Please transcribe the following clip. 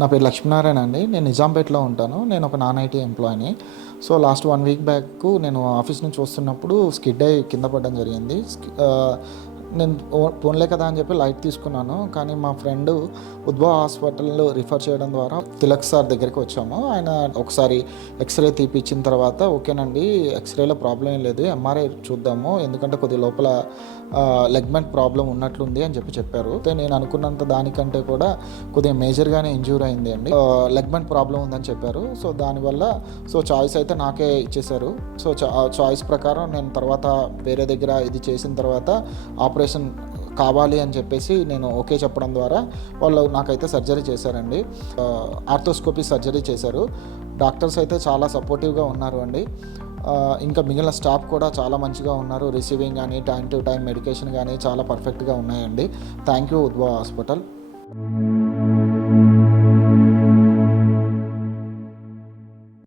నా పేరు లక్ష్మీనారాయణ అండి. నేను నిజాంపేటలో ఉంటాను. నేను ఒక నాన్ ఐటీ ఎంప్లాయీని. సో, లాస్ట్ 1 వీక్ బ్యాక్ నేను ఆఫీస్ నుంచి వస్తున్నప్పుడు స్కిడ్ అయ్యి కింద పడడం జరిగింది. నేను పోన్లే కదా అని చెప్పి లైట్ తీసుకున్నాను. కానీ మా ఫ్రెండ్ ఉద్భవ హాస్పిటల్ రిఫర్ చేయడం ద్వారా తిలక్ సార్ దగ్గరికి వచ్చాము. ఆయన ఒకసారి ఎక్స్రే తీపిచ్చిన తర్వాత ఓకేనండి, ఎక్స్రేలో ప్రాబ్లం ఏం లేదు, ఎంఆర్ఐ చూద్దాము, ఎందుకంటే కొద్ది లోపల లెగ్మెంట్ ప్రాబ్లం ఉన్నట్లుంది అని చెప్పారు. అయితే నేను అనుకున్నంత దానికంటే కూడా కొద్దిగా మేజర్గానే ఇంజ్యూర్ అయింది అండి. లెగ్మెంట్ ప్రాబ్లం ఉందని చెప్పారు. సో దానివల్ల చాయిస్ అయితే నాకే ఇచ్చేశారు. సో చాయిస్ ప్రకారం నేను తర్వాత వేరే దగ్గర ఇది చేసిన తర్వాత ఆపరేషన్ కావాలి అని చెప్పేసి నేను ఓకే చెప్పడం ద్వారా వాళ్ళు నాకైతే సర్జరీ చేశారండి. ఆర్థోస్కోపీ సర్జరీ చేశారు. డాక్టర్స్ అయితే చాలా సపోర్టివ్గా ఉన్నారు అండి. ఇంకా మిగిలిన స్టాఫ్ కూడా చాలా మంచిగా ఉన్నారు. రిసీవింగ్ కానీ టైం టు టైం మెడికేషన్ కానీ చాలా పర్ఫెక్ట్గా ఉన్నాయండి. Thank you Udbhava hospital.